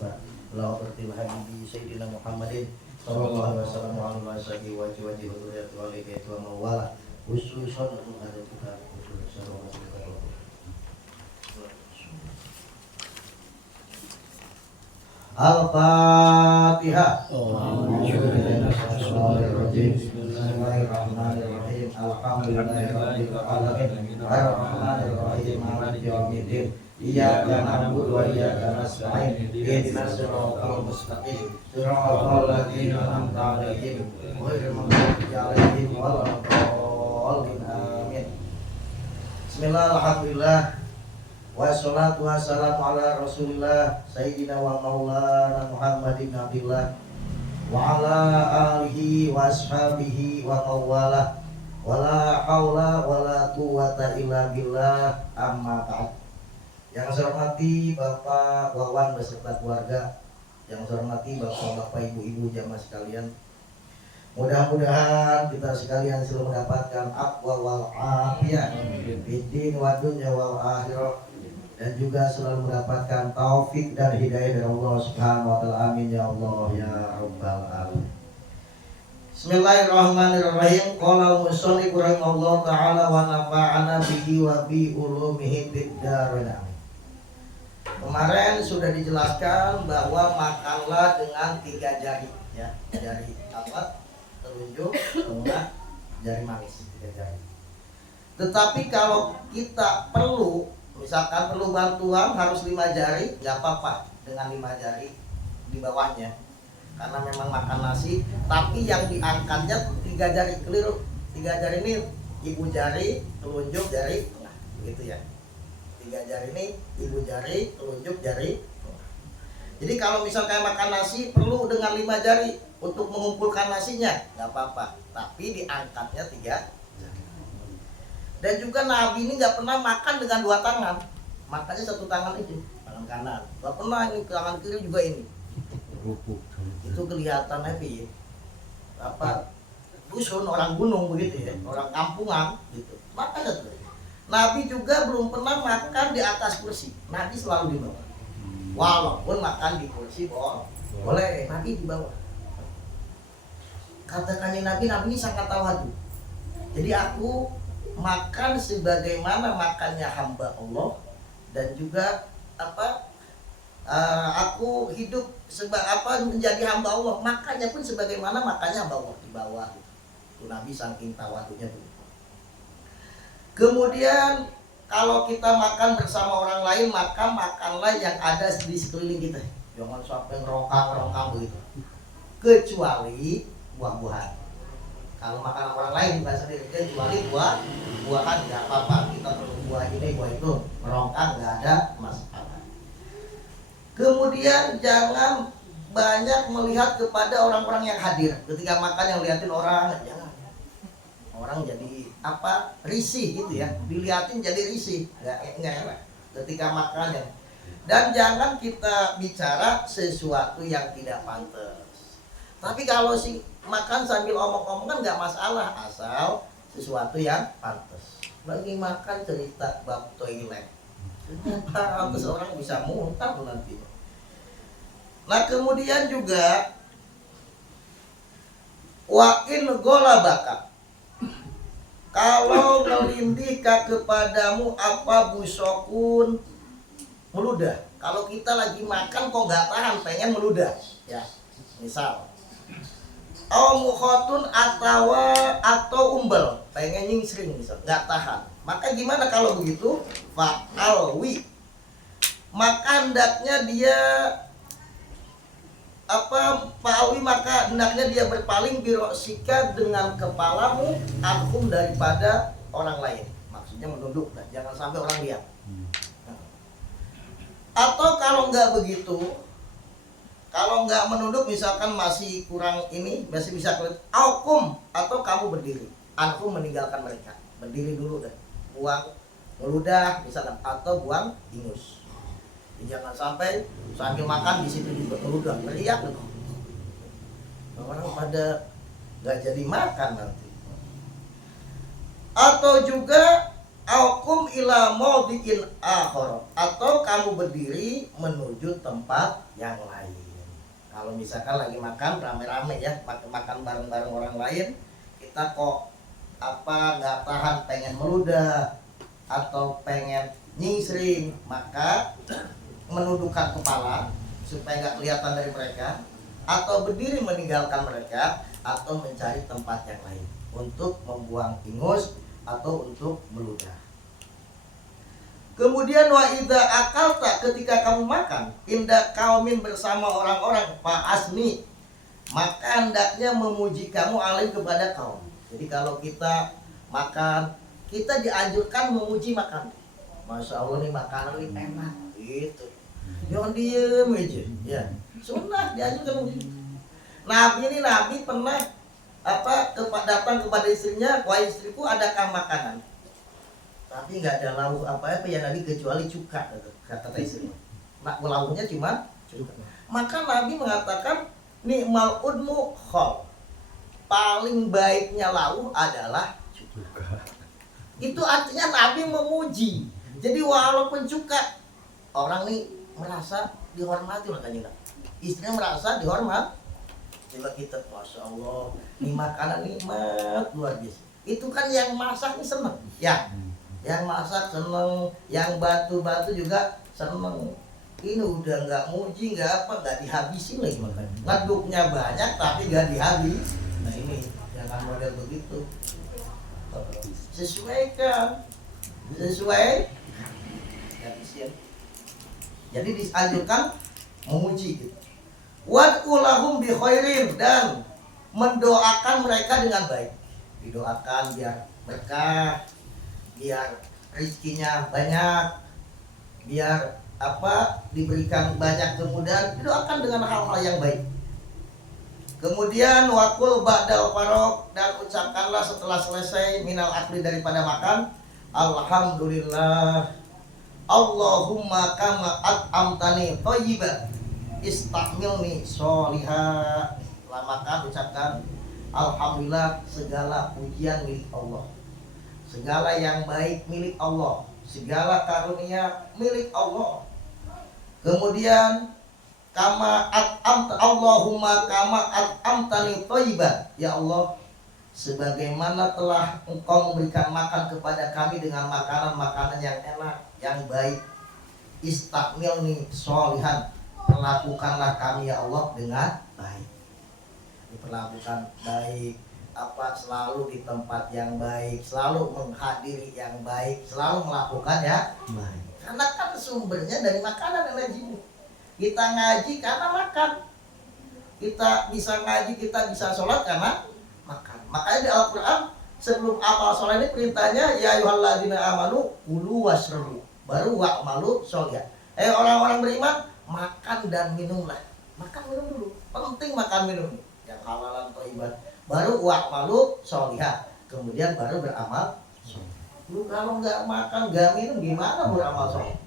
Mustafa la bertil habibi sayyidina Muhammadin sallallahu alaihi wasallam wa ala alihi wa sahbihi wa dzurriyyati wa alihi wa mawala khususan untuk ada kita Al-Fatihah. Bismillahirrahmanirrahim. Alhamdulillahirabbil alamin. Arrahmanirrahim. Maliki yaumiddin. Iyyaka na'budu wa iyyaka nasta'in. Ihdinas siratal mustaqim. Siratal ladzina an'amta 'alaihim ghairil maghdubi 'alaihim waladdallin. Amin. Bismillah, alhamdulillah. Wassalatu wassalamu ala rasulillah Sayyidina wa maulana Muhammadin nabilah wa ala alihi wa ashabihi wa mawalah wa la hawla wa la quwata illa billah amma ba'd. Yang saya hormati Bapak Wawan beserta keluarga, yang saya hormati Bapak-bapak, ibu-ibu jamaah sekalian, mudah-mudahan kita sekalian selalu mendapatkan aqwa wal afiyah fiddin wa dunya wal akhirah, dan juga selalu mendapatkan taufik dan hidayah dari Allah Subhanahu wa taala. Amin ya Allah ya rabbal alamin. Bismillahirrahmanirrahim. Qala al-musannif rahimahullah taala wa nafa'ana bihi wa bi ulumihi fid dharain. Kemarin sudah dijelaskan bahwa makanlah dengan 3 jari, ya. Jari apa? Telunjuk, tengah, jari manis, 3 jari. Tetapi kalau kita misalkan perlu bantuan harus 5 jari, nggak apa-apa dengan 5 jari di bawahnya, karena memang makan nasi. Tapi yang diangkatnya 3 jari, keliru. 3 jari ini ibu jari, telunjuk, jari tengah, begitu ya. 3 jari ini ibu jari, telunjuk, jari tengah. Jadi kalau misalkan makan nasi perlu dengan 5 jari untuk mengumpulkan nasinya, nggak apa-apa. Tapi diangkatnya 3. Dan juga Nabi ini nggak pernah makan dengan 2 tangan, makannya 1 tangan itu, tangan kanan. Nggak pernah ini tangan kiri juga ini. Itu kelihatan Nabi, apa dusun orang gunung begitu ya, orang kampungan gitu. Makanya tuh Nabi juga belum pernah makan di atas kursi. Nabi selalu di bawah. Walaupun makan di kursi boleh, Nabi di bawah. Katakannya Nabi ini sangat tawadu. Jadi aku makan sebagaimana makannya hamba Allah, dan juga aku hidup menjadi hamba Allah, makannya pun sebagaimana makannya hamba Allah, di bawah. Itu Nabi saking tawadunya tuh. Kemudian kalau kita makan bersama orang lain, maka makanlah yang ada di sekeliling kita. Jangan sampai ngerongkang begitu. Kecuali buah-buahan. Kalau makan orang lain bukan sendiri, kecuali buah-buahan nggak apa-apa. Kita perlu buah ini, buah itu, merongkang nggak ada masalah. Kemudian jangan banyak melihat kepada orang-orang yang hadir. Ketika makan yang liatin orang, jangan. Orang jadi risih gitu ya, diliatin jadi risih, nggak enak. Ketika makan ya. Dan jangan kita bicara sesuatu yang tidak pantas. Tapi kalau makan sambil omong-omong kan nggak masalah, asal sesuatu yang pantas. Lagi makan cerita bab toilet, pantas orang bisa muntah tuh nanti. Nah kemudian juga wain golabaka, kalau melindika kepadamu apa busokun, meludah. Kalau kita lagi makan kok nggak tahan, pengen meludah, ya misal. Mukhotun atau umbel, pengen nyingsring misal, nggak tahan. Maka gimana kalau begitu? Fa'alwi, maka hendaknya dia fa'alwi, maka hendaknya dia berpaling birosika dengan kepalamu anhum daripada orang lain. Maksudnya menunduk, jangan sampai orang lihat. Atau kalau nggak begitu, kalau nggak menunduk misalkan masih kurang ini, masih bisa kelihatan aukum, atau kamu berdiri, anhum meninggalkan mereka, berdiri dulu dan buang meludah misalkan, atau buang ingus. Jangan sampai sambil makan di situ juga meludah, teriak gitu. Orang pada nggak jadi makan nanti. Atau juga Aukum ila maudiin akhar, atau kamu berdiri menuju tempat yang lain. Kalau misalkan lagi makan rame-rame ya, makan bareng-bareng orang lain, kita kok nggak tahan pengen meludah atau pengen nyingsring, maka menundukkan kepala supaya nggak kelihatan dari mereka, atau berdiri meninggalkan mereka, atau mencari tempat yang lain untuk membuang ingus atau untuk meludah. Kemudian wa idza akalta, ketika kamu makan, inda kaumin bersama orang-orang, fa asmi, maka hendaknya memuji kamu alim kepada kaum. Jadi kalau kita makan, kita dianjurkan memuji makan. Masya Allah nih makanan ini enak gitu. Jangan diem aja. Ya, sunnah dianjurkan memuji. Nabi pernah datang kepada istrinya, wahai istriku, adakah makanan? Tapi nggak ada lauk apa ya Nabi kecuali cuka, kata istrinya. Nah, lauknya cuma cuka. Maka Nabi mengatakan ni'mal udmu khol, paling baiknya lauk adalah cuka. Itu artinya Nabi memuji. Jadi walaupun cuka, orang nih merasa dihormati makanya. Istrinya merasa dihormat. Coba kita, masya Allah, ini makanan nikmat luar biasa. Itu kan yang masak nih seneng, ya. Yang masak seneng, yang batu-batu juga seneng. Ini udah nggak muji, nggak dihabisin lagi makan. Ngaduknya banyak tapi nggak dihabis. Nah ini jangan model begitu. Sesuaikan, sesuai. Habisin. Jadi dianjurkan memuji gitu. Wad'ulahum bi khairin, dan mendoakan mereka dengan baik. Didoakan biar berkah, biar rezekinya banyak, biar diberikan banyak kemudahan. Didoakan dengan hal-hal yang baik. Kemudian wakul ba'dal farok, dan ucapkanlah setelah selesai minal akli daripada makan, alhamdulillah Allahumma kama at'amtani thayyiban istakmilni sholihah. Setelah makan ucapkan alhamdulillah, segala pujian milik Allah, segala yang baik milik Allah, segala karunia milik Allah. Kemudian Allahumma kama at'amtani thayyiban, ya Allah, sebagaimana telah Engkau memberikan makan kepada kami dengan makanan-makanan yang enak, yang baik, istakmilni sholihan, perlakukanlah kami ya Allah dengan baik. Diperlakukan baik, selalu di tempat yang baik, selalu menghadiri yang baik, selalu melakukan ya baik. Karena kan sumbernya dari makanan energi. Kita ngaji karena makan. Kita bisa ngaji, kita bisa sholat karena makan. Makanya di Al-Quran sebelum amal sholat ini perintahnya ya ayyuhalladzina amanu kulu washrabu, baru wa'malu sholihah. Orang-orang beriman, makan dan minumlah. Makan minum dulu. Penting makan minum yang halalan thayyiban. Baru wa'malu sholihah. Kemudian baru beramal sholih. Lu kalau nggak makan, nggak minum, gimana beramal sholih?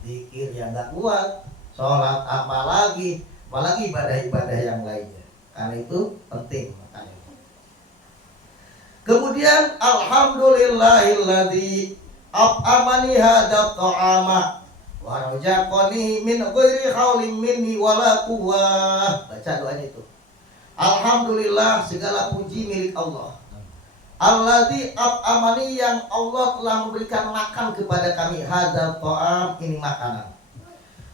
Zikir yang nggak kuat, sholat apalagi ibadah-ibadah yang lainnya. Karena itu penting makanya. Kemudian alhamdulillahilladzi at'amani hadzal ta'ama wa razaqani min ghairi haulin minni wala quwwah. Baca doanya itu. Alhamdulillah, segala puji milik Allah. Alladzi at'amani, yang Allah telah memberikan makan kepada kami, hadzal ta'am, ini makanan.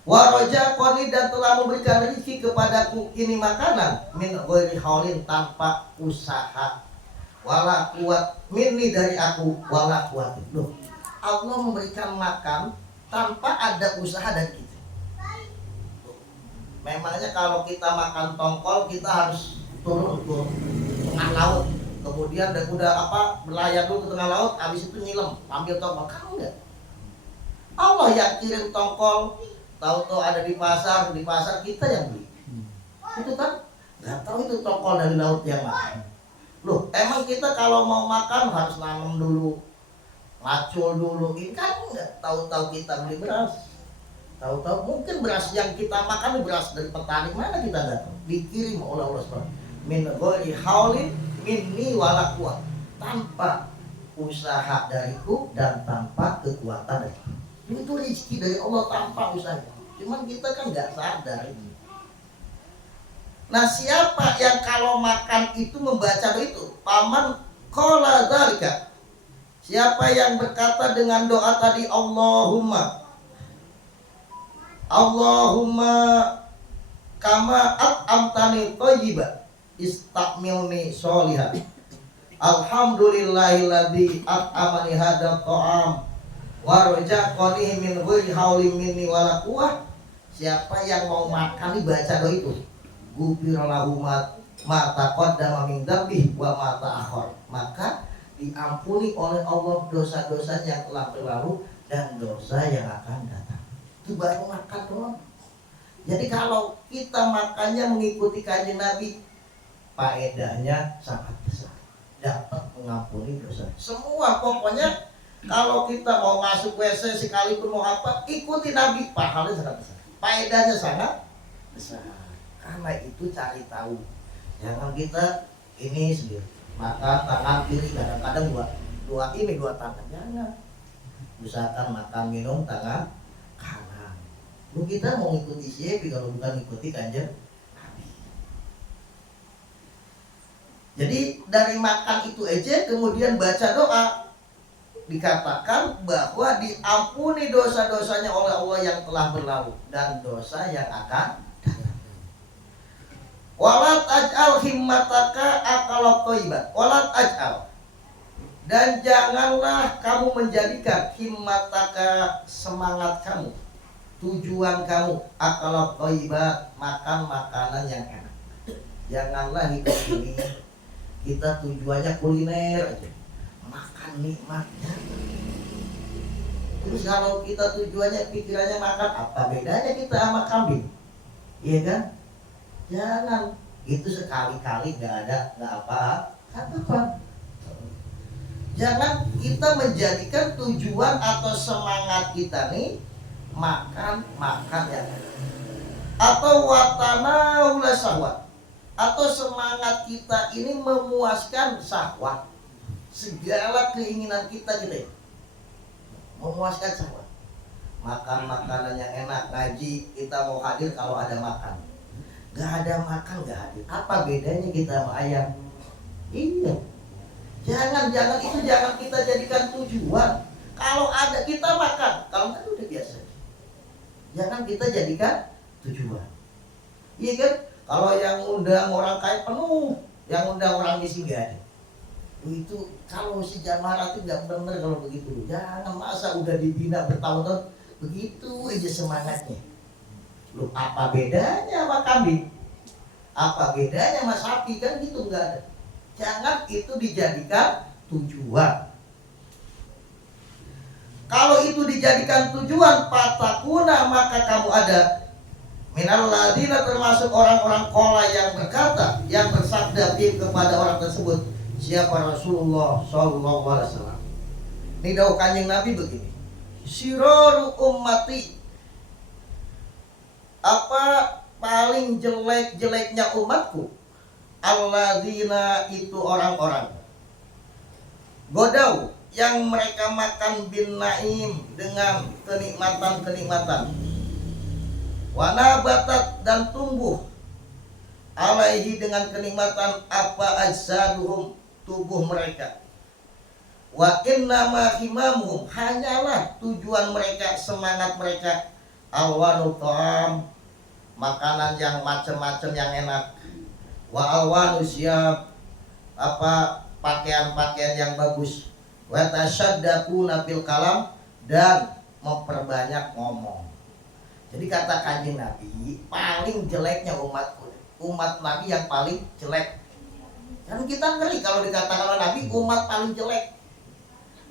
Wa razaqani, dan telah memberikan rezeki kepadaku, ini makanan, min ghairi haulin, tanpa usaha, wala kuat minni, dari aku, wala kuat. Loh, Allah memberikan makan tanpa ada usaha dari kita. Memangnya kalau kita makan tongkol, kita harus turun ke tengah laut, kemudian udah berlayar dulu ke tengah laut, habis itu nyilam ambil tongkol? Kan enggak. Allah yang kirim tongkol, tahu-tahu ada di pasar kita yang beli. Itu kan nggak tahu itu tongkol dari laut yang mana. Loh, emang kita kalau mau makan harus nanam dulu, ngacul dulu? Ini kan enggak. Tahu-tahu kita beli beras, tahu-tahu mungkin beras yang kita makan beras dari petani, mana kita nggak tahu. Dikirim oleh Allah SWT. Min ghairi haulin minni wala quwwah, tanpa usaha dariku dan tanpa kekuatan dariku. Itu rezeki dari Allah tanpa usaha. Cuman kita kan nggak sadar ini. Nah, siapa yang kalau makan itu membaca itu? Paman qala dzalika. Siapa yang berkata dengan doa tadi, Allahumma kama at'amtani thayyiba istakmilni sholihan. Alhamdulillahilladzi at'amani hadza ta'am wa razaqani min ghairi haulin minni wala quwwah. Siapa yang mau makan dibaca doa itu, ghufira lahu ma taqaddama min dzambihi wa ma ta'akhkhar. Maka diampuni oleh Allah dosa-dosa yang telah berlalu dan dosa yang akan datang. Itu baru makan doang. Jadi kalau kita makannya mengikuti Kanjeng Nabi, faedahnya sangat besar. Dapat mengampuni dosa. Semua pokoknya kalau kita mau masuk WC sekalipun mau apa, ikuti Nabi, pahalanya sangat besar. Faedahnya sangat besar. Karena itu cari tahu. Jangan kita ini sendiri. Makan tangan kiri, kadang-kadang dua tangan. Jangan. Usahakan makan minum tangan kanan. Lu kita mau ngikuti siapa kalau bukan ngikuti Kanjeng Nabi. Jadi dari makan itu aja kemudian baca doa, dikatakan bahwa diampuni dosa-dosanya oleh Allah yang telah berlalu dan dosa yang akan datang. Walat aj'al himmataka aqalab thayyibat. Walat aj'al. Dan janganlah kamu menjadikan himmataka, semangat kamu, tujuan kamu, aqalab thayyibat, makan makanan yang enak. Janganlah hidup ini kita tujuannya kuliner aja, makan nikmatnya. Terus kalau kita tujuannya pikirannya makan, apa bedanya kita sama kambing? Iya kan? Jangan, itu sekali-kali nggak apa-apa. Jangan kita menjadikan tujuan atau semangat kita nih makan yang enak. Atau watana ula syahwat, atau semangat kita ini memuaskan syahwat. Segala keinginan kita gitu ya, memuaskan syahwat. Makan makanan yang enak, ngaji kita mau hadir kalau ada makan. Gak ada makan gak hadir. Apa bedanya kita sama ayam? Iya. Jangan itu jangan kita jadikan tujuan. Kalau ada kita makan, kalau enggak udah biasa. Jangan kita jadikan tujuan. Iya kan? Kalau yang undang orang kaya penuh, yang undang orang miskin gak ada. Itu kalau si jamaah itu nggak benar kalau begitu. Jangan masa udah dibina bertahun-tahun begitu aja semangatnya. Lu apa bedanya sama kambing? Apa bedanya sama sapi? Kan gitu nggak ada. Jangan itu dijadikan tujuan. Kalau itu dijadikan tujuan, fatakuna, maka kamu ada minal ladina, termasuk orang-orang qala yang berkata, yang bersabda kepada orang tersebut, siapa Rasulullah sallallahu alaihi wasallam. Ini dawuh Kanjeng Nabi begini. Siraru ummati, apa paling jelek-jeleknya umatku? Alladzina, itu orang-orang godau yang mereka makan bin naim, dengan kenikmatan-kenikmatan, wanabatat, dan tumbuh alaihi, dengan kenikmatan apa ajsaduhum, tubuh mereka, wa innama himamuhum, hanyalah tujuan mereka, semangat mereka, alwanu ta'am, makanan yang macam-macam yang enak, wa alwanu syab, apa pakaian-pakaian yang bagus, wa tasyaddaquna fil kalam, dan memperbanyak ngomong. Jadi kata Kanjeng Nabi, paling jeleknya umat Nabi yang paling jelek. Dan kita ngeri kalau dikatakan oleh Nabi umat paling jelek,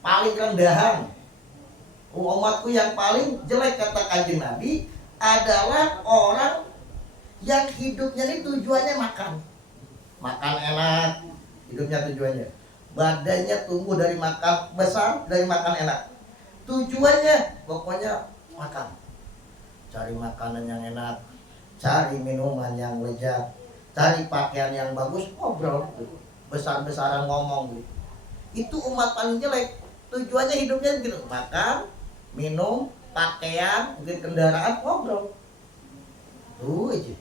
paling rendahan. Umatku yang paling jelek, kata Kanjeng Nabi, adalah orang yang hidupnya ini tujuannya makan enak, hidupnya tujuannya, badannya tumbuh dari makan besar, dari makan enak, tujuannya pokoknya makan, cari makanan yang enak, cari minuman yang lezat, cari pakaian yang bagus, ngobrol besar-besaran ngomong gitu. Itu umat paling jelek. Tujuannya hidupnya gitu, makan, minum, pakaian, mungkin kendaraan, ngobrol. Tuh aja.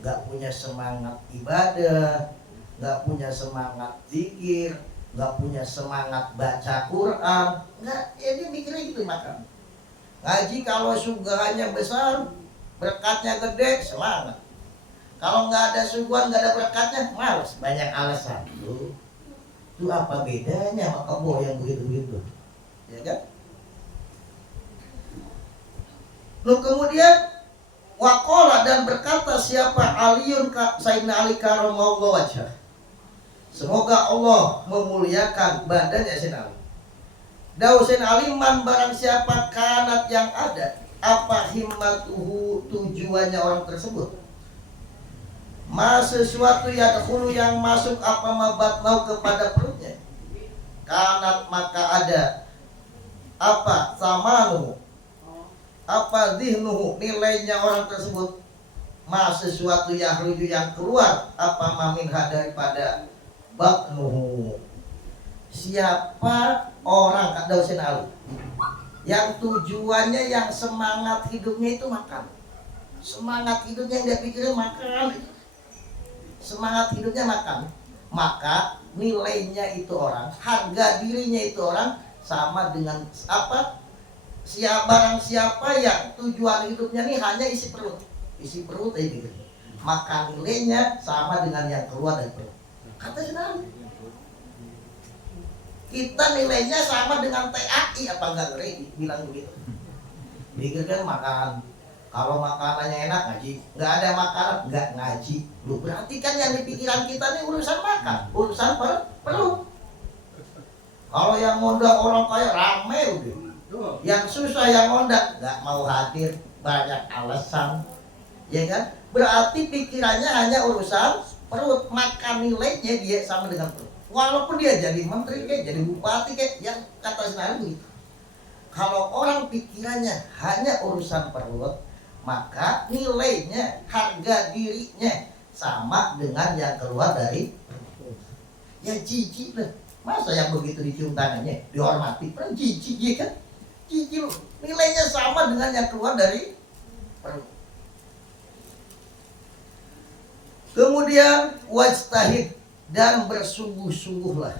Nggak punya semangat ibadah, nggak punya semangat zikir, nggak punya semangat baca Quran, nggak, ya dia mikirnya gitu makan. Ngaji kalau sugahannya besar, berkatnya gede, semangat. Kalau nggak ada suguhan, nggak ada berkatnya, males, banyak alasan. Itu apa bedanya sama kebo yang begitu-begitu, ya kan? Lalu kemudian Wakola dan berkata siapa Aliun Sayyidina Ali karamallahu wajhah. Semoga Allah memuliakan badannya Sayyidina Ali. Dawu Sayyidina Ali man barang siapa kanat yang ada apa himmatuhu tujuannya orang tersebut. Ma sesuatu yadkhulu yang masuk apa mabatnau kepada perutnya. Kanat maka ada apa samanu apa zihnuhu nilainya orang tersebut ma sesuatu yahruju yang keluar apa maminha daripada batnuhu. Siapa orang kata Husain Ali yang tujuannya yang semangat hidupnya itu makan, semangat hidupnya yang dia pikirin makan, semangat hidupnya makan, maka nilainya itu orang, harga dirinya itu orang sama dengan apa? Barang siapa yang tujuan hidupnya ini hanya isi perut aja gitu, maka nilainya sama dengan yang keluar dari perut. Kata Nabi, kita nilainya sama dengan TAI apa enggak, ngeri bilang begitu. Pikirkan makan, kalau makanannya enak ngaji, nggak ada makanan nggak ngaji. Lu berarti kan yang di pikiran kita ini urusan makan, urusan perut. Kalau yang ngundang orang kaya rame udah. Yang susah yang ngondang nggak mau hadir, banyak alasan, ya kan? Berarti pikirannya hanya urusan perut, maka nilainya dia sama dengan perut. Walaupun dia jadi menteri kayak, jadi bupati kayak, yang kata Nabi, kalau orang pikirannya hanya urusan perut, maka nilainya, harga dirinya sama dengan yang keluar dari perut. Ya jijik lah, masa yang begitu dicium tangannya dihormati, kan jijik ya kan? Jijik, nilainya sama dengan yang keluar dari perut. Kemudian wajtahid dan bersungguh-sungguhlah.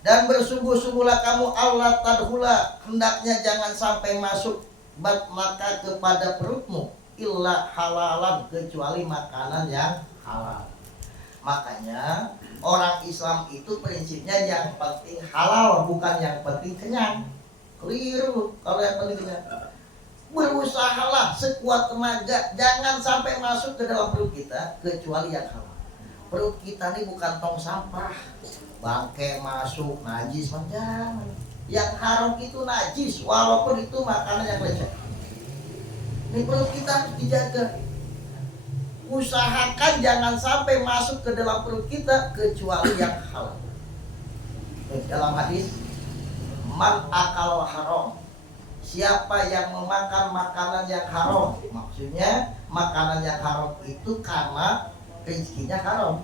Dan bersungguh-sungguhlah kamu Allah tadhula, hendaknya jangan sampai masuk maka kepada perutmu illa halalan, kecuali makanan yang halal. Makanya orang Islam itu prinsipnya yang penting halal, bukan yang penting kenyang. Keliru kalau yang penting kenyang. Berusahalah sekuat tenaga jangan sampai masuk ke dalam perut kita kecuali yang halal. Perut kita ini bukan tong sampah, bangke masuk najis, jangan. Yang haram itu najis walaupun itu makanan yang lecet. Ini perut kita harus dijaga. Usahakan jangan sampai masuk ke dalam perut kita kecuali yang halal. Dalam hadis, man akal haram, siapa yang memakan makanan yang haram, maksudnya makanan yang haram itu karena rezekinya haram.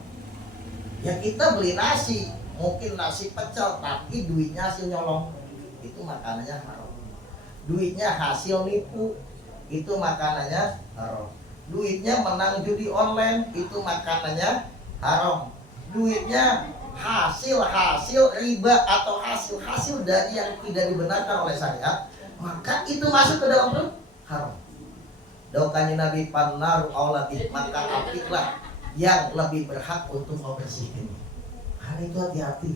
Ya kita beli nasi, mungkin nasi pecel, tapi duitnya hasil nyolong, itu makanannya haram. Duitnya hasil nipu, itu makanannya haram. Duitnya menang judi online, itu makanannya haram. Duitnya hasil riba atau hasil dari yang tidak dibenarkan oleh syariat, maka itu masuk ke dalam perut haram. Doakan Nabi pannaru aulati, maka apilah yang lebih berhak untuk membersihkannya. Karena itu hati-hati,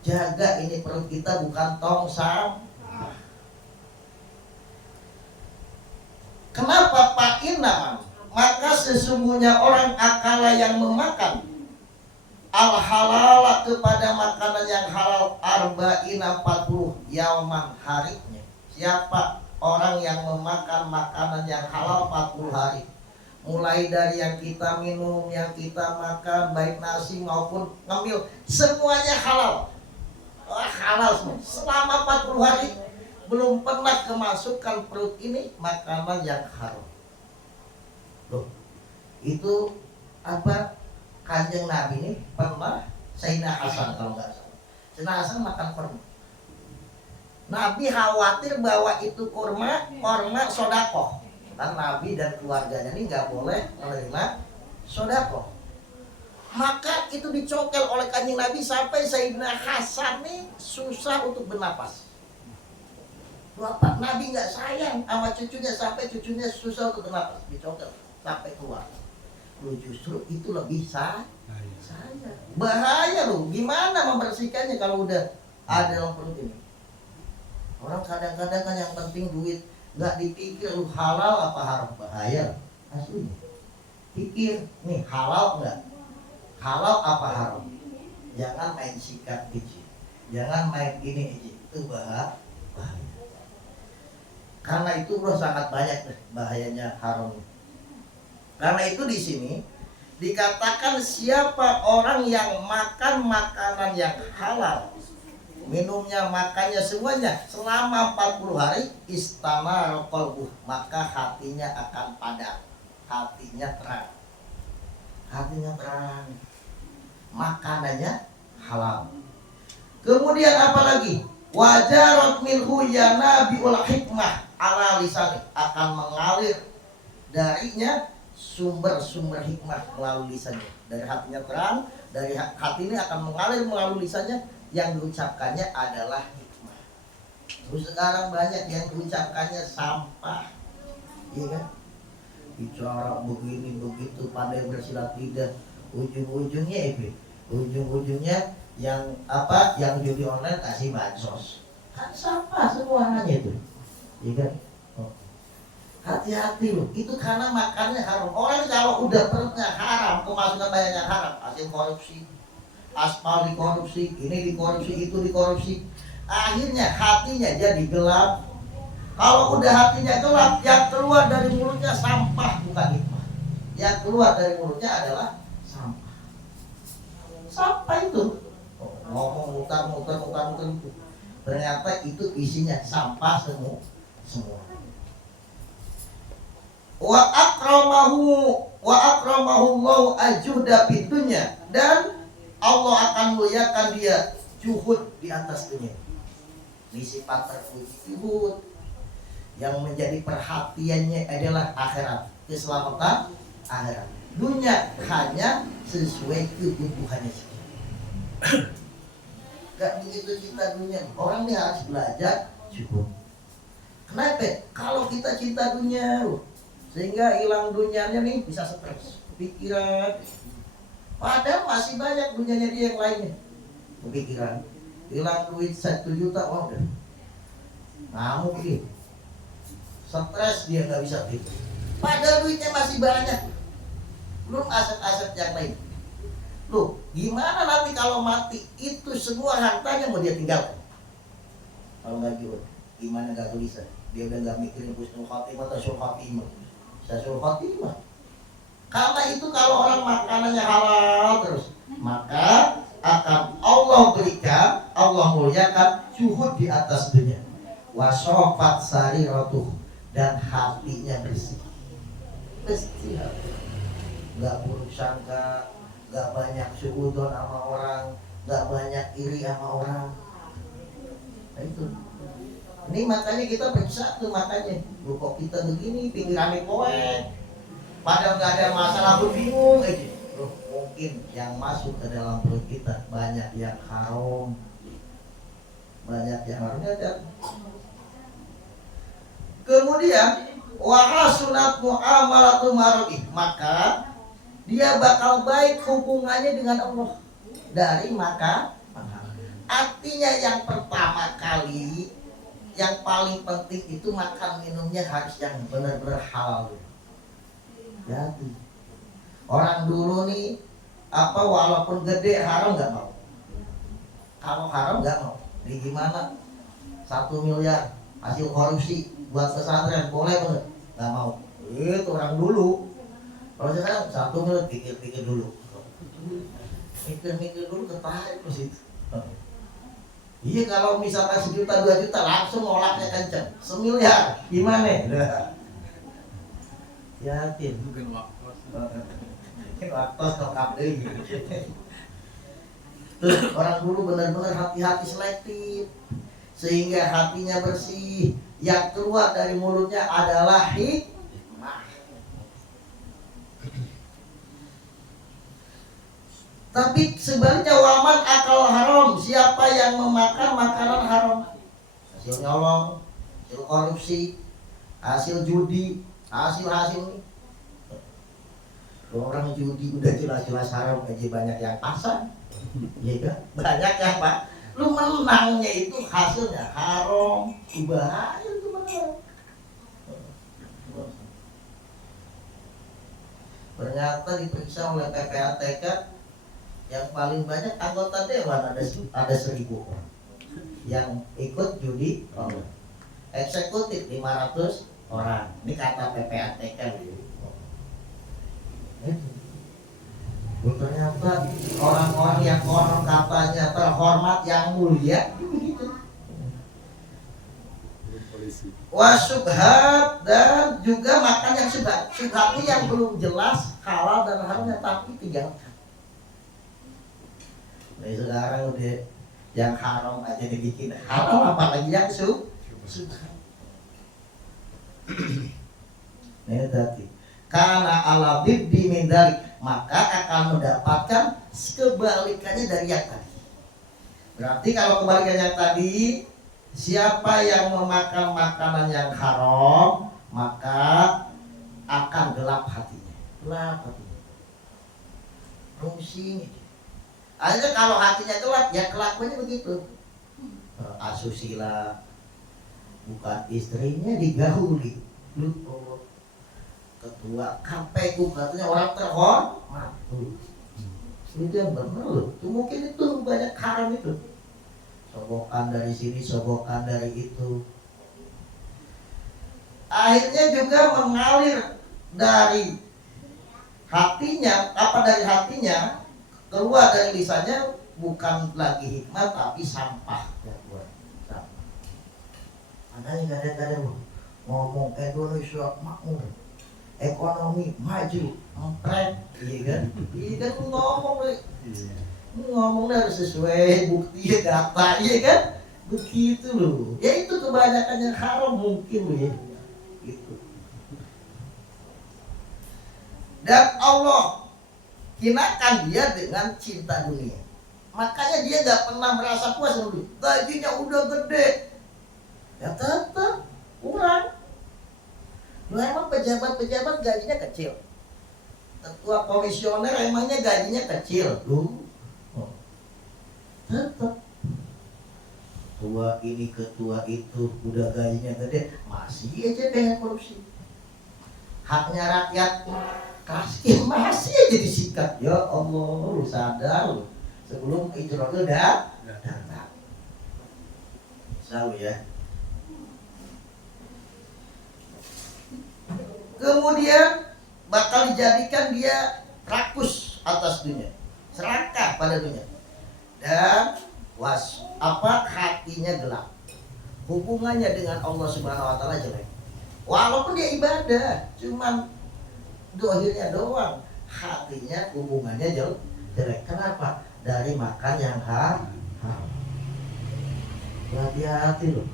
jaga ini perut kita bukan tong sampah. Kenapa Pak Inam? Maka sesungguhnya orang akala yang memakan al-halala kepada makanan yang halal arba'ina 40 yauman harinya. Siapa orang yang memakan makanan yang halal 40 hari, mulai dari yang kita minum, yang kita makan, baik nasi maupun ngemil, semuanya halal. Halal semua. Selama 40 hari belum pernah kemasukan perut ini makanan yang haram. Loh, itu apa? Kanjeng Nabi ini pernah Sayyidina Hasan kalau nggak salah. jenazah makan kurma. Nabi khawatir bahwa itu kurma sodakoh. Kan Nabi dan keluarganya ini nggak boleh menerima sodakoh. Maka itu dicokel oleh kanjeng Nabi sampai Sayyidina Hasan nih susah untuk bernapas. Bapak Nabi nggak sayang sama cucunya sampai cucunya susah untuk bernapas, dicokel sampai keluar. Lu justru itu lebih saya. Bahaya lu, gimana membersihkannya kalau udah ada dalam perut ini? Orang kadang-kadang kan yang penting duit, nggak dipikir lu halal apa haram. Bahaya aslinya. Pikir nih halal nggak? Halal apa haram? Jangan main sikat biji, jangan main ini itu bahaya. Karena itu bro sangat banyak bahayanya haram. Karena itu di sini dikatakan siapa orang yang makan makanan yang halal, minumnya makannya semuanya selama 40 hari istana qalbuh, maka hatinya akan padam, hatinya terang. Hatinya terang. Makanannya halal. Kemudian apa lagi? Wajarat minhu ya nabiul hikmah ala lisani, akan mengalir darinya sumber-sumber hikmah melalui lisannya. Dari hatinya terang, dari hati ini akan mengalir melalui lisannya, yang diucapkannya adalah hikmah. Terus sekarang banyak yang diucapkannya sampah, iya kan? Bicara begini begitu, pandai bersilat lidah, ujung-ujungnya itu, ujung-ujungnya yang apa? Yang judi online kasih bansos, kan sampah semuanya itu, iya kan? Hati-hati loh, itu karena makannya haram. Orang kalau udah perutnya haram, pemasukan bayarnya haram, hasil korupsi, aspal dikorupsi, ini dikorupsi, itu dikorupsi, akhirnya hatinya jadi gelap. Kalau udah hatinya gelap, yang keluar dari mulutnya sampah, bukan hikmah. Yang keluar dari mulutnya adalah sampah. Sampah itu ngomong mutar itu, ternyata itu isinya sampah semua. Wa akramahu Allahu ajuda fitunya, dan Allah akan muliakan dia juhud di atas dunia. Ini sifat terpuji juhud. Yang menjadi perhatiannya adalah akhirat, keselamatan akhirat. Dunia hanya sesuai kebutuhannya saja. Gak begitu cinta dunia. Orang ini harus belajar cukup. Kenapa? Kalau kita cinta dunia, sehingga hilang dunianya nih bisa stres, pikiran. Padahal masih banyak dunianya dia yang lainnya. Kepikiran, hilang duit 1 juta, oh udah ngamuk gitu. Stres dia nggak bisa pikir. Padahal duitnya masih banyak, belum aset-aset yang lain. Loh, gimana nanti kalau mati itu semua hartanya mau dia tinggalkan? Kalau nggak gitu, gimana nggak gelisah? Dia udah nggak mikirin husnul khotimah atau syul khotimah. Syul khotimah. Karena itu kalau orang makanannya halal terus, maka akan Allah berikan, Allah muliakan juhud di atas dunia. Wasofat sariratuh, dan hatinya bersih. Bersih hati. Gak buruk sangka, gak banyak suudon sama orang, gak banyak iri sama orang. Nah itu. Ini makanya kita bersatu, makanya kok kita begini, pikirannya poek, padahal gak ada masalah pun bingung aja. Loh, mungkin yang masuk ke dalam perut kita banyak yang haram, banyak yang haramnya. Kemudian wahasunat muamalatu mar'i, maka dia bakal baik hubungannya dengan Allah dari makan. Artinya yang pertama kali, yang paling penting itu makan minumnya harus yang benar-benar halal. Jadi orang dulu nih apa walaupun gede haram nggak mau. Kalau haram nggak mau. Jadi gimana? 1 miliar hasil korupsi buat pesantren boleh banget, nggak mau. Itu orang dulu. Kalau sekarang 1 miliar pikir-pikir dulu, mikir-mikir dulu, tertarik ke situ. Iya, kalau misalkan 1 juta 2 juta langsung ngolaknya kenceng. 1 miliar gimana? Yakin. Mungkin waktu lengkap deh. Tuh, orang dulu benar-benar hati-hati selektif sehingga hatinya bersih. Yang keluar dari mulutnya adalah hikmah. Tapi sebaliknya waman akal haram, siapa yang memakan makanan haram, hasil nyolong, hasil korupsi, hasil judi, hasil ini. Orang judi udah jelas-jelas haram aja banyak yang pasang, ya kan? Banyak ya Pak. Lu menangnya itu hasilnya haram, bahaya itu benar. Ternyata diperiksa oleh PPATK yang paling banyak anggota dewan ada 1.000 orang yang ikut judi online. Eksekutif 500 orang. Ini kata PPATK. Ternyata orang-orang yang konon katanya terhormat yang mulia begitu. Wasubhat, dan juga makan yang subhat. Subhat ini yang belum jelas halal dan haramnya tapi tinggalkan. Nah, sekarang udah yang haram aja dibikin halal, apalagi yang subhat. Nah tadi karena ala bibdi min dzalik, maka akan mendapatkan kebalikannya dari yang tadi. Berarti kalau kebalikannya yang tadi, siapa yang memakan makanan yang haram, maka akan gelap hatinya. Gelap hatinya. Pusing. Akhirnya kalau hatinya gelap, ya kelakuannya begitu. Asusila, bukan istrinya digauli. Ketua KPU katanya orang terhormat. Itu yang benar loh. Itu mungkin itu banyak haram itu. Sogokan dari sini, sogokan dari itu. Akhirnya juga mengalir dari hatinya, dari hatinya keluar dari lisannya bukan lagi hikmah tapi sampah. Ya, sampah. Makanya kadang-kadang ngomong Indonesia makmur, ekonomi maju, empret, iya kan? Iya kan ngomong harus sesuai bukti data, iya kan? Begitu loh. Ya itu kebanyakan yang haram mungkin loh ya. Gitu. Dan Allah hinakan dia dengan cinta dunia. Makanya dia gak pernah merasa puas dulu. Gajinya udah gede, ya tetap kurang. Lu emang pejabat-pejabat gajinya kecil. Ketua komisioner emangnya gajinya kecil. Tetap. Ketua ini, ketua itu udah gajinya gede, masih aja pengen korupsi. Haknya rakyat kasih masih aja disikat. Ya Allah, lu sadar lu. Sebelum ijrah udah datang. Selalu ya. Kemudian bakal dijadikan dia rakus atas dunia, serakah pada dunia, dan hatinya gelap, hubungannya dengan Allah Subhanahu Wa Taala jelek. Walaupun dia ibadah, cuman dohirnya doang, hatinya hubungannya jelek. Kenapa? Dari makan yang haram. Hati-hati loh.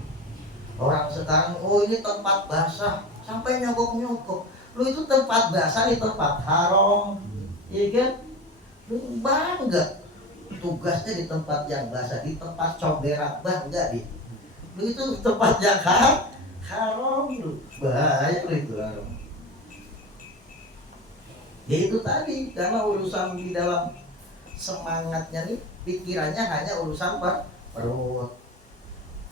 Orang sekarang, oh ini tempat basah, sampai nyogok-nyogok. Lu itu tempat basah, di tempat haram, iya kan? Lu bangga tugasnya di tempat yang basah, di tempat comberak, bangga dia. Lu itu tempat yang haram, lu bahaya lu itu haram. Ya itu tadi, karena urusan di dalam semangatnya nih, pikirannya hanya urusan perut,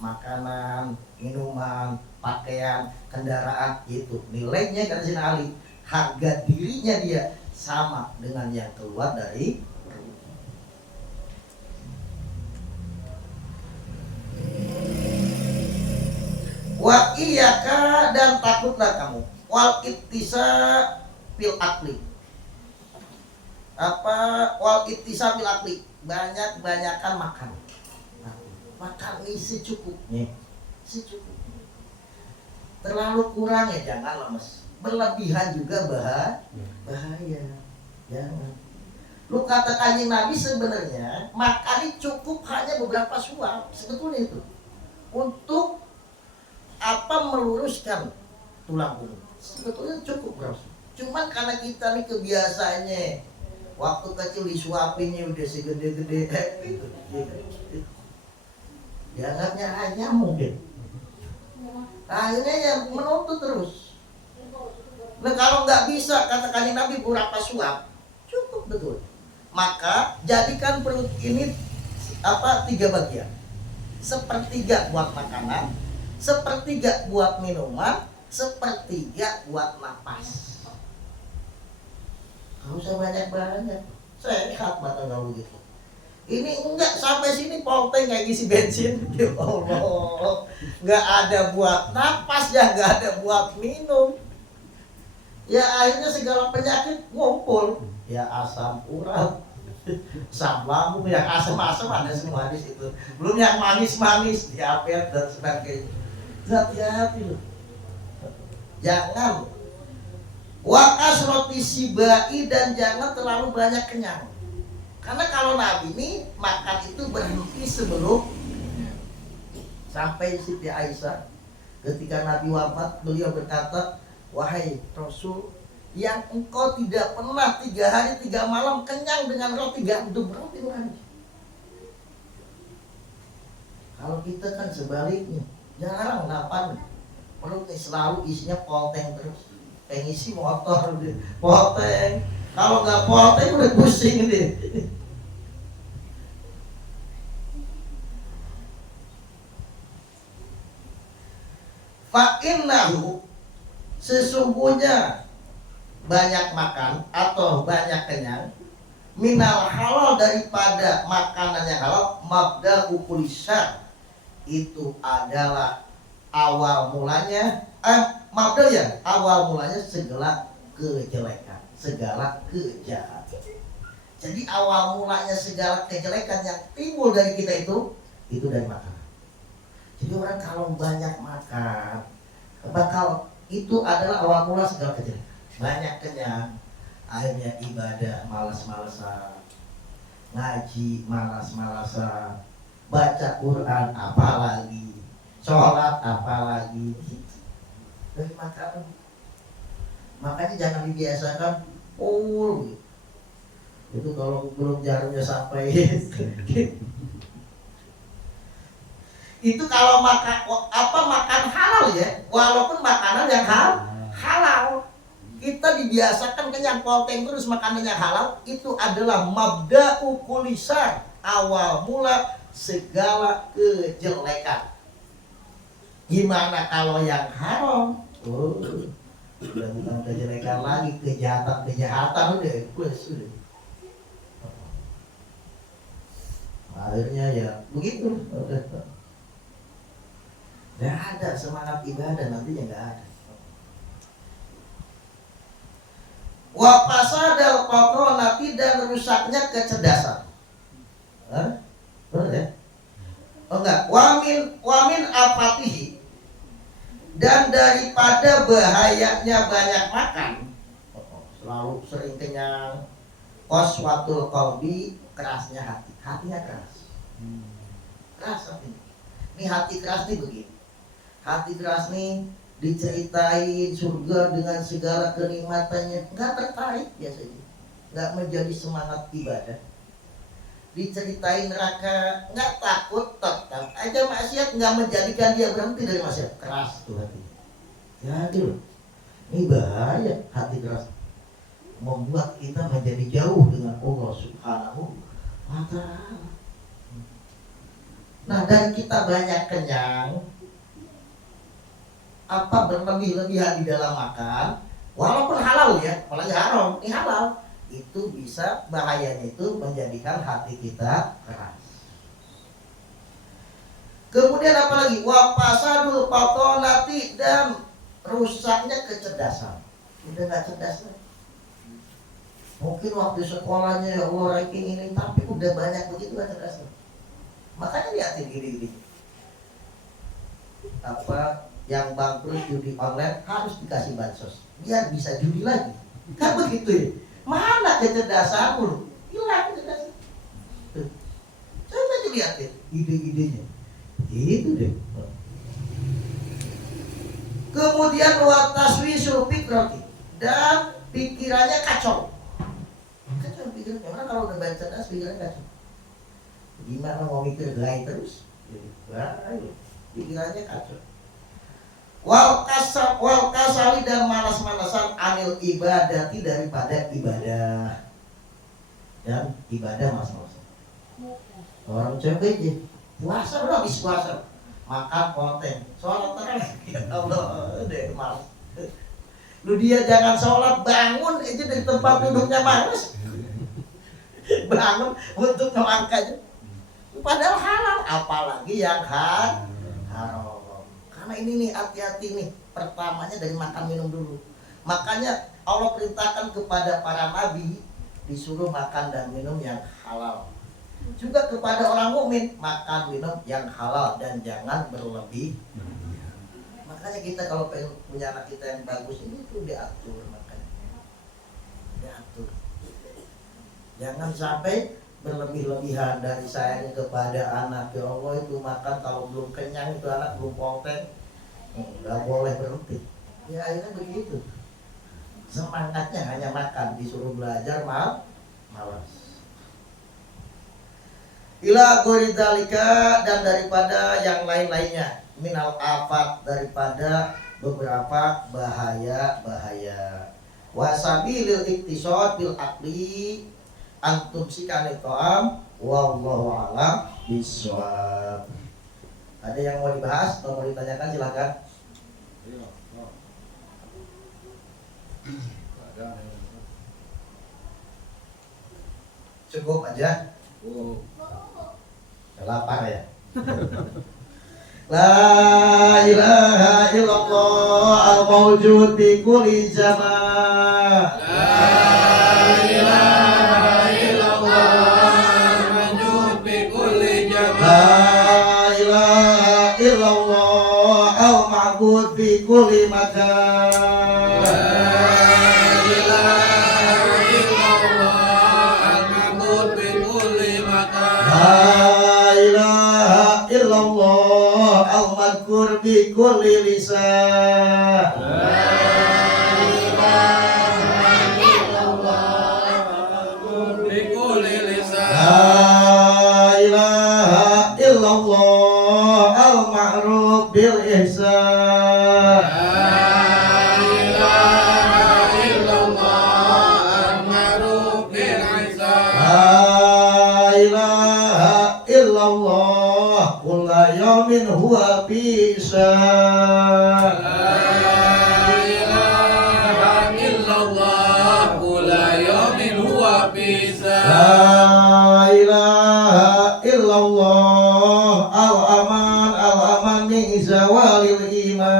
makanan, minuman, pakaian, kendaraan, itu nilainya kata Sayyidina Ali, harga dirinya dia sama dengan yang keluar dari wa iyyaka, dan takutlah kamu wal ittisa fil akli. Wal ittisa fil akli, banyak-banyakan makan. Makan ini secukupnya, secukupnya. Terlalu kurang ya jangan lemes. Berlebihan juga bahaya. Jangan. Lu kata Kanjeng Nabi sebenarnya makan cukup hanya beberapa suap sebetulnya itu untuk apa meluruskan tulang punggung. Sebetulnya cukup bro. Cuman karena kita nih kebiasaannya waktu kecil disuapinnya udah segede-gede gitu. Dianggapnya hanya mungkin. Akhirnya yang menuntut terus. Nah kalau nggak bisa kata Kanjeng Nabi berapa suap cukup betul. Maka jadikan perut ini apa 3 bagian. Sepertiga buat makanan, sepertiga buat minuman, sepertiga buat napas. Gak usah banyak-banyak. Sehat mata kalau gitu. Ini enggak sampai sini polteng kayak ngisi bensin. Ya Allah. Enggak ada buat napas ya, enggak ada buat minum. Ya akhirnya segala penyakit ngumpul. Ya asam urat, asam lambung, yang asam-asam ada semua di situ. Belum yang manis-manis, diabetes dan sebagainya. Hati-hati loh. Jangan wakas roti sibai dan jangan terlalu banyak kenyang. Karena kalau Nabi ini makan itu berhenti sebelum sampai Siti Aisyah ketika Nabi wafat beliau berkata, wahai Rasul, yang engkau tidak pernah 3 hari 3 malam kenyang dengan roti gandum, roti lagi. Kalau kita kan sebaliknya, jarang napan perut nih selalu isinya polteng terus, kayak ngisi motor deh, polteng. Kalau nggak polteng udah pusing deh. Fa'innahu, sesungguhnya banyak makan atau banyak kenyang minal halal, daripada makanan yang halal, mabda ukulisar, itu adalah awal mulanya mabda ya, awal mulanya segala kejelekan, segala kejahatan. Jadi awal mulanya segala kejelekan yang timbul dari kita itu dari makanan. Jadi orang kalau banyak makan bakal itu adalah awal mula segala kejelekan. Banyak kenyang, akhirnya ibadah malas-malasan, ngaji malas-malasan, baca Quran apalagi, sholat apalagi, dari makanan. Makanya jangan dibiasakan full. Itu kalau belum jarumnya sampai itu kalau makan halal ya, walaupun makanan yang halal. Kita dibiasakan kenyang polteng terus makanannya halal, itu adalah mabda'u kulisar, awal mula segala kejelekan. Gimana kalau yang haram? Oh, udah bukan kejelekan lagi, kejahatan udah plus udah. Akhirnya ya begitu. Gak ada semangat ibadah, nantinya gak ada. Wa fasadal qatonati, dan rusaknya kecerdasan. Benar ya? Oh enggak, wamin afatihi, dan daripada bahayanya banyak makan, selalu sering kenyang, qaswatul qalbi, kerasnya hati. Hatinya keras. Keras hatinya. Ini hati keras nih begini. Hati keras nih diceritain surga dengan segala kenikmatannya, nggak tertarik biasanya, nggak menjadi semangat ibadah. Diceritain neraka, nggak takut, tetap aja maksiat, nggak menjadikan dia berhenti dari maksiat. Keras tuh hati. Jadi loh, ini bahaya hati keras, membuat kita menjadi jauh dengan Allah Subhanahu wa Ta'ala. Nah, dan kita banyak kenyang, apa berlebih-lebihan di dalam makan, walaupun halal ya, apalagi haram, ini halal, itu bisa bahayanya itu menjadikan hati kita keras. Kemudian apalagi wafasadul patonati, dan rusaknya kecerdasan. Udah gak cerdas lagi. Mungkin waktu sekolahnya ya Allah ranking ini, tapi udah banyak begitu gak cerdas. Makanya lihatin gini-gini. Apa yang bangkrut judi online harus dikasih bansos biar bisa judi lagi. Kan begitu ya. Mana kecerdasanmu? lihat ya ide-idenya. Itu deh. Kemudian wa taswisul fikrati, dan pikirannya kacau. Kacau pikirannya. Orang kalau udah baca cerdas pikirannya kacau. Gimana mau mikir gay terus? Pikirannya kacau. Wal kasali, dan malas-malasan anil ibadati, daripada ibadah. Dan ibadah malas-malasan. Orang cewek aja puasa udah habis puasa makan konten sholat terus ya Allah deh malas. Lu dia jangan sholat, bangun aja dari tempat duduknya malas. Bangun untuk melangkahnya. Padahal halal, apalagi yang haram. Karena ini nih hati-hati nih. Pertamanya dari makan minum dulu. Makanya Allah perintahkan kepada para nabi disuruh makan dan minum yang halal. Juga kepada orang mukmin makan minum yang halal dan jangan berlebih. Makanya kita kalau pengen punya anak kita yang bagus ini tuh diatur, makanya diatur. Jangan sampai berlebih-lebihan dari sayang kepada anak. Ya Allah, itu makan kalau belum kenyang itu anak belum konten, nggak boleh berhenti. Ya akhirnya begitu. Semangatnya hanya makan, disuruh belajar malas. Ila goridalika, dan daripada yang lain-lainnya, minal afat, daripada beberapa bahaya-bahaya. Wasabilil iktisad bil akli antum sikane to'am wallahu a'lam bishawab. Ada yang mau dibahas atau mau ditanyakan silakan. Cukup aja. Lapar ya. La ilaha illallah al-mawjud bi kulli zaman. La ilaha illallah al-mawjud bi kulli zaman. La ilaha illallah al-ma'bud bi kulli makan. La ilaha illallah al-ma'bud bi kulli makan. La ilaha illallah al-madhkur bi kulli lisan. La ilaha illallah al-ma'bud bi kulli lisan. La ilaha illallah al-ma'ruf bil ihsan. La ilaha illallah al-ma'ruf bil ihsan. La ilaha illallah kulla yawmin huwa bisa. La ilaha illallah kulla yawmin huwa bisa. La ilaha illallah al-aman al-aman min zawalil iman.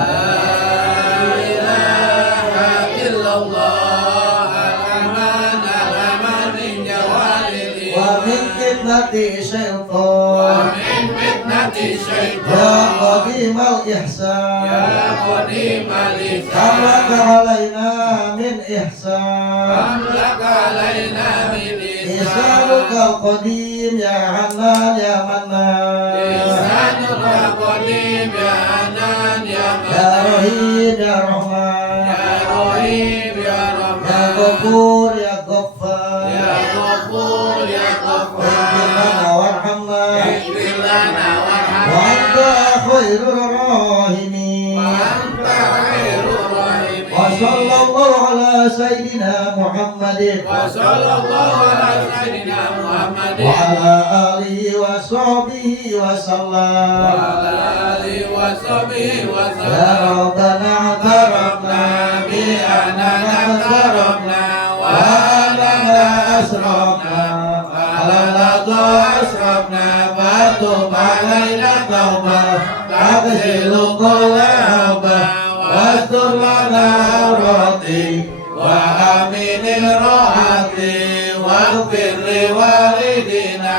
La ilaha illallah al-aman al-aman min jawalil Wa min iman. fitnati Wa syaitan min fitnati ya syaitan. qadimal ihsan. Ya qadimal Amlaka ihsan. alaina min ihsan. Amlaka alaina min ihsan. Ihsanuka qadim ya hanan ya mannan. Ihsanuka qadim ya hanan ya Ya mannan. rahim ya rahman. Ya rahim ya Ya rahman. ghafur ya ghaffar. Ya ghafur ya Ighfir ghaffar. lana warhamna. Ighfir lana Wa anta warhamna. khairur rahimin. Wa anta khairur rahimin. Wa sallallahu ala sayyidina Muhammadin Wa sallallahu ala sayyidina Muhammadin. wa ala alihi wa sahbihi wa Wa sallam. ala alihi wa sahbihi wa Ya sallam. Rabbana tarabna bi annana tarabna wa annana asrafna ala la asrafna fatub alaina tauba taghsilu kulla haba wastur lana awrati wa aminil rohati wa firli walidina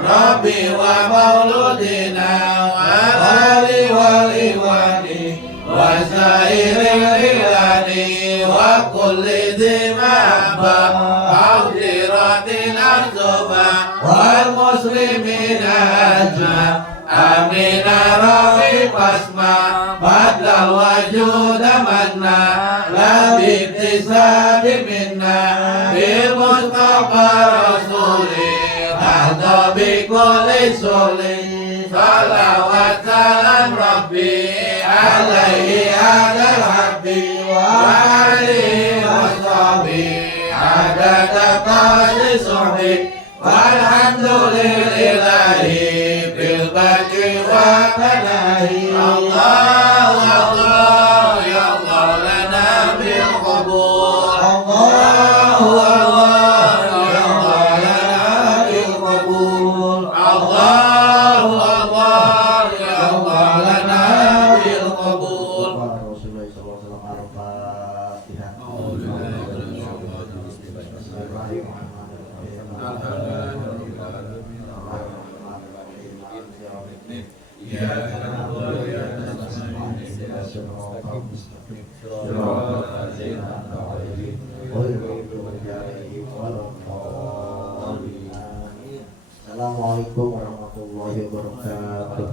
Rabbi wa mauludina wa wali wali wali wa sairil ilani wa kulli dhimaba audiratin arzuba والمسلمين أجمع آمين ربي واسمع بدل الوجود منا لا باكتساب منا بالمصطفى رسولي هذا بكل سولي صلوات سلام ربي عليه هذا ربي وعليه وصحبه عدد قدر صحبه والحمد لله بالبدء وفنائه الله الله يا الله لنا بالقبول الله الله يا الله لنا بالقبول الله الله يا الله لنا بالقبول Assalamualaikum warahmatullahi wabarakatuh.